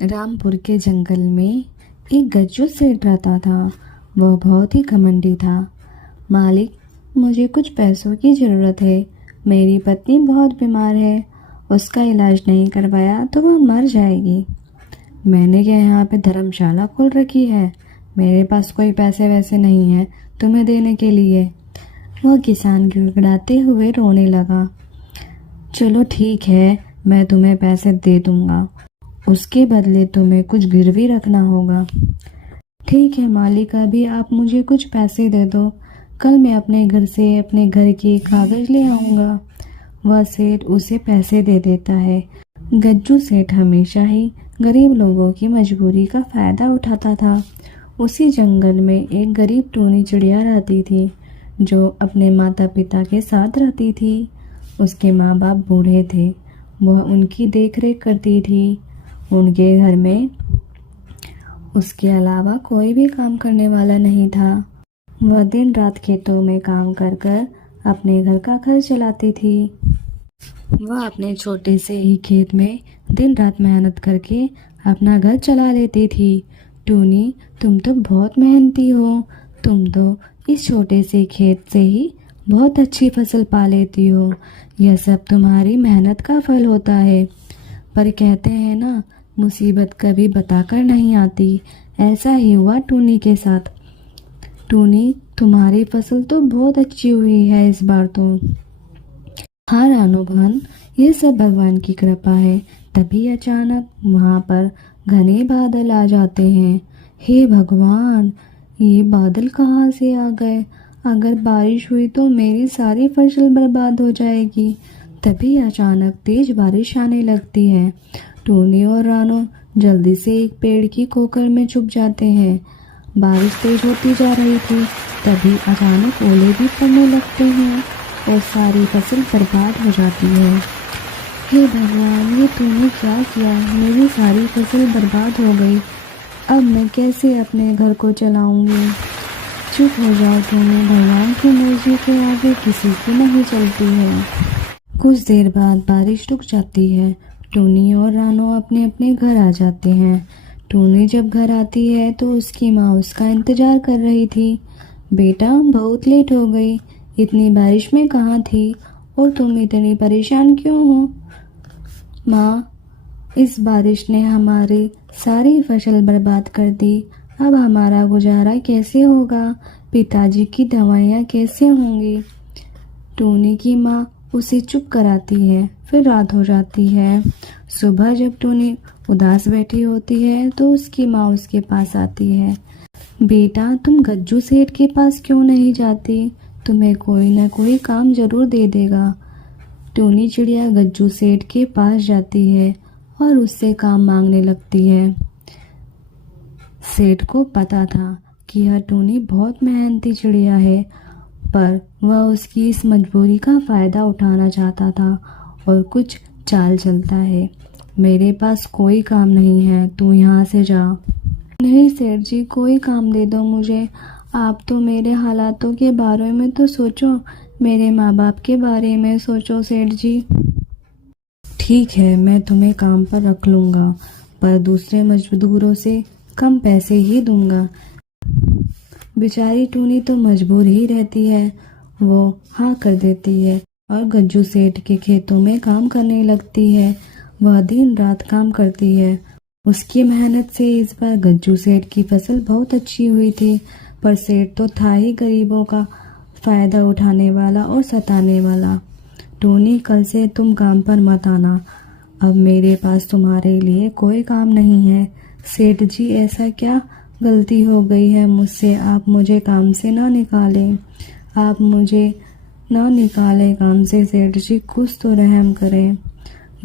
रामपुर के जंगल में एक गज्जू सेठ रहता था। वह बहुत ही घमंडी था। मालिक, मुझे कुछ पैसों की ज़रूरत है। मेरी पत्नी बहुत बीमार है। उसका इलाज नहीं करवाया तो वह मर जाएगी। मैंने क्या यहाँ पे धर्मशाला खोल रखी है? मेरे पास कोई पैसे वैसे नहीं है तुम्हें देने के लिए। वह किसान गिड़गिड़ाते हुए रोने लगा। चलो ठीक है, मैं तुम्हें पैसे दे दूँगा। उसके बदले तुम्हें कुछ गिरवी रखना होगा। ठीक है मालिक, अभी आप मुझे कुछ पैसे दे दो। कल मैं अपने घर से अपने घर के कागज़ ले आऊँगा। वह सेठ उसे पैसे दे देता है। गज्जू सेठ हमेशा ही गरीब लोगों की मजबूरी का फ़ायदा उठाता था। उसी जंगल में एक गरीब टूनी चिड़िया रहती थी जो अपने माता पिता के साथ रहती थी। उसके माँ बाप बूढ़े थे। वह उनकी देखरेख करती थी। उनके घर में उसके अलावा कोई भी काम करने वाला नहीं था। वह दिन रात खेतों में काम कर कर अपने घर का खर्च चलाती थी। वह अपने छोटे से ही खेत में दिन रात मेहनत करके अपना घर चला लेती थी। टूनी, तुम तो बहुत मेहनती हो। तुम तो इस छोटे से खेत से ही बहुत अच्छी फसल पा लेती हो। यह सब तुम्हारी मेहनत का फल होता है। पर कहते हैं ना, मुसीबत कभी बताकर नहीं आती। ऐसा ही हुआ टूनी के साथ। टूनी, तुम्हारी फसल तो बहुत अच्छी हुई है इस बार तो। हाँ रानो बहन, ये सब भगवान की कृपा है। तभी अचानक वहाँ पर घने बादल आ जाते हैं। हे भगवान, ये बादल कहाँ से आ गए? अगर बारिश हुई तो मेरी सारी फसल बर्बाद हो जाएगी। तभी अचानक तेज बारिश आने लगती है। टूनी और रानो जल्दी से एक पेड़ की कोकर में छुप जाते हैं। बारिश तेज होती जा रही थी। तभी अचानक ओले भी पड़ने लगते हैं और सारी फसल बर्बाद हो जाती है। हे भगवान, ये तूने क्या किया? मेरी सारी फसल बर्बाद हो गई। अब मैं कैसे अपने घर को चलाऊंगी? चुप हो जाओ टूनी, भगवान की मर्जी के आगे किसी की नहीं चलती है। कुछ देर बाद बारिश रुक जाती है। टूनी और रानो अपने अपने घर आ जाते हैं। टूनी जब घर आती है तो उसकी माँ उसका इंतज़ार कर रही थी। बेटा, बहुत लेट हो गई। इतनी बारिश में कहाँ थी और तुम इतनी परेशान क्यों हो? माँ, इस बारिश ने हमारी सारी फसल बर्बाद कर दी। अब हमारा गुजारा कैसे होगा? पिताजी की दवाइयाँ कैसे होंगी? टूनी की माँ उसे चुप कराती है। फिर रात हो जाती है। सुबह जब टूनी उदास बैठी होती है तो उसकी माँ उसके पास आती है। बेटा, तुम गज्जू सेठ के पास क्यों नहीं जाती? तुम्हें कोई ना कोई काम जरूर दे देगा। टूनी चिड़िया गज्जू सेठ के पास जाती है और उससे काम मांगने लगती है। सेठ को पता था कि यह टूनी बहुत मेहनती चिड़िया है, पर वह उसकी इस मजबूरी का फ़ायदा उठाना चाहता था और कुछ चाल चलता है। मेरे पास कोई काम नहीं है, तू यहाँ से जा। नहीं सेठ जी, कोई काम दे दो मुझे। आप तो मेरे हालातों के बारे में तो सोचो, मेरे माँ बाप के बारे में सोचो सेठ जी। ठीक है, मैं तुम्हें काम पर रख लूँगा, पर दूसरे मजदूरों से कम पैसे ही दूँगा। बेचारी टूनी तो मजबूर ही रहती है। वो हाँ कर देती है और गज्जू सेठ के खेतों में काम करने लगती है। वह दिन रात काम करती है। उसकी मेहनत से इस बार गज्जू सेठ की फसल बहुत अच्छी हुई थी, पर सेठ तो था ही गरीबों का फ़ायदा उठाने वाला और सताने वाला। टूनी, कल से तुम काम पर मत आना। अब मेरे पास तुम्हारे लिए कोई काम नहीं है। सेठ जी, ऐसा क्या गलती हो गई है मुझसे? आप मुझे काम से ना निकालें। आप मुझे ना निकालें काम से सेठ जी, कुछ तो रहम करें।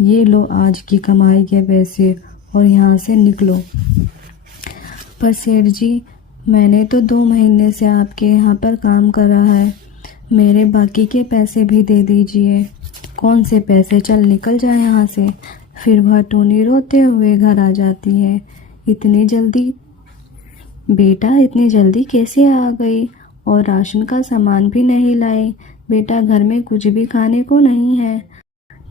ये लो आज की कमाई के पैसे और यहाँ से निकलो। पर सेठ जी, मैंने तो 2 महीने से आपके यहाँ पर काम कर रहा है। मेरे बाकी के पैसे भी दे दीजिए। कौन से पैसे? चल निकल जाए यहाँ से। फिर वह टूनी रोते हुए घर आ जाती है। इतनी जल्दी? बेटा, इतनी जल्दी कैसे आ गई? और राशन का सामान भी नहीं लाई? बेटा, घर में कुछ भी खाने को नहीं है।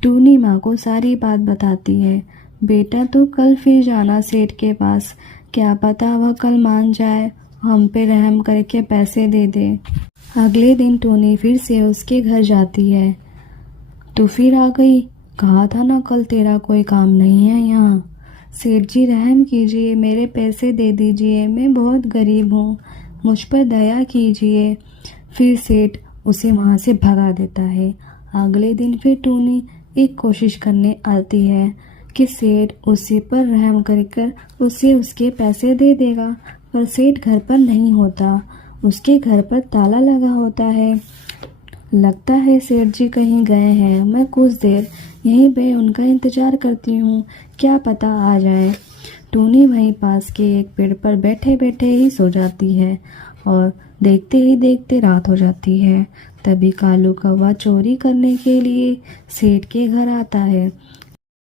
टूनी माँ को सारी बात बताती है। बेटा तो कल फिर जाना सेठ के पास, क्या पता वह कल मान जाए, हम पे रहम करके पैसे दे दे। अगले दिन टूनी फिर से उसके घर जाती है। तू फिर आ गई, कहा था ना कल तेरा कोई काम नहीं है यहाँ। सेठ जी रहम कीजिए, मेरे पैसे दे दीजिए, मैं बहुत गरीब हूँ, मुझ पर दया कीजिए। फिर सेठ उसे वहाँ से भगा देता है। अगले दिन फिर टूनी एक कोशिश करने आती है कि सेठ उसी पर रहम कर उसे उसके पैसे दे देगा, पर सेठ घर पर नहीं होता, उसके घर पर ताला लगा होता है। लगता है सेठ जी कहीं गए हैं, मैं कुछ देर यहीं पे उनका इंतज़ार करती हूँ, क्या पता आ जाए। टूनी वहीं पास के एक पेड़ पर बैठे बैठे ही सो जाती है और देखते ही देखते रात हो जाती है। तभी कालू कौवा चोरी करने के लिए सेठ के घर आता है।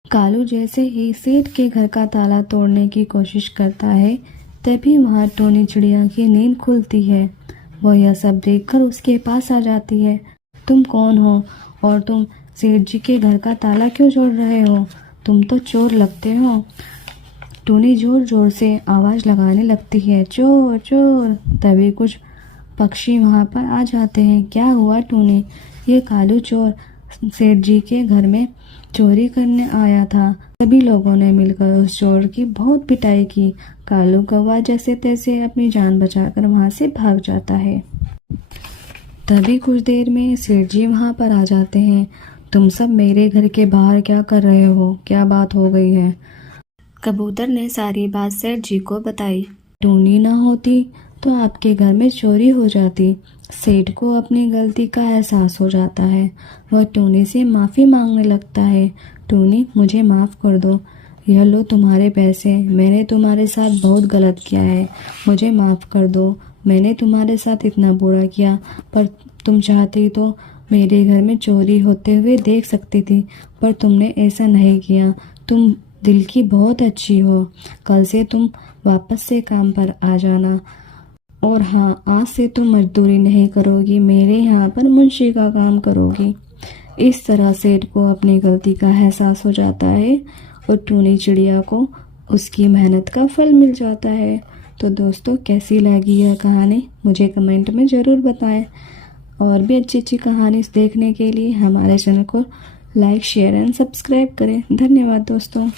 कालू जैसे ही सेठ के घर का ताला तोड़ने की कोशिश करता है, तभी वहाँ टूनी चिड़िया की नींद खुलती है। वह यह सब देखकर उसके पास आ जाती है। तुम कौन हो और तुम सेठ जी के घर का ताला क्यों तोड़ रहे हो? तुम तो चोर लगते हो। टूनी जोर जोर से आवाज़ लगाने लगती है, चोर चोर। तभी कुछ पक्षी वहाँ पर आ जाते हैं। क्या हुआ टूनी? ये कालू चोर सेठ जी के घर में चोरी करने आया था। सभी लोगों ने मिलकर उस चोर की बहुत पिटाई की। कालू कौवा जैसे तैसे अपनी जान बचाकर वहाँ से भाग जाता है। तभी कुछ देर में सेठ जी वहाँ पर आ जाते हैं। तुम सब मेरे घर के बाहर क्या कर रहे हो? क्या बात हो गई है? कबूतर ने सारी बात सेठ जी को बताई। टूनी ना होती तो आपके घर में चोरी हो जाती। सेठ को अपनी गलती का एहसास हो जाता है। वह टूनी से माफ़ी मांगने लगता है। टूनी, मुझे माफ़ कर दो, यह लो तुम्हारे पैसे, मैंने तुम्हारे साथ बहुत गलत किया है, मुझे माफ़ कर दो। मैंने तुम्हारे साथ इतना बुरा किया, पर तुम चाहती तो मेरे घर में चोरी होते हुए देख सकती थी, पर तुमने ऐसा नहीं किया। तुम दिल की बहुत अच्छी हो। कल से तुम वापस से काम पर आ जाना। और हाँ, आज से तुम मजदूरी नहीं करोगी, मेरे यहाँ पर मुंशी का काम करोगी। इस तरह सेठ को अपनी गलती का एहसास हो जाता है और टूनी चिड़िया को उसकी मेहनत का फल मिल जाता है। तो दोस्तों, कैसी लगी यह कहानी मुझे कमेंट में ज़रूर बताएं। और भी अच्छी अच्छी कहानी देखने के लिए हमारे चैनल को लाइक, शेयर एंड सब्सक्राइब करें। धन्यवाद दोस्तों।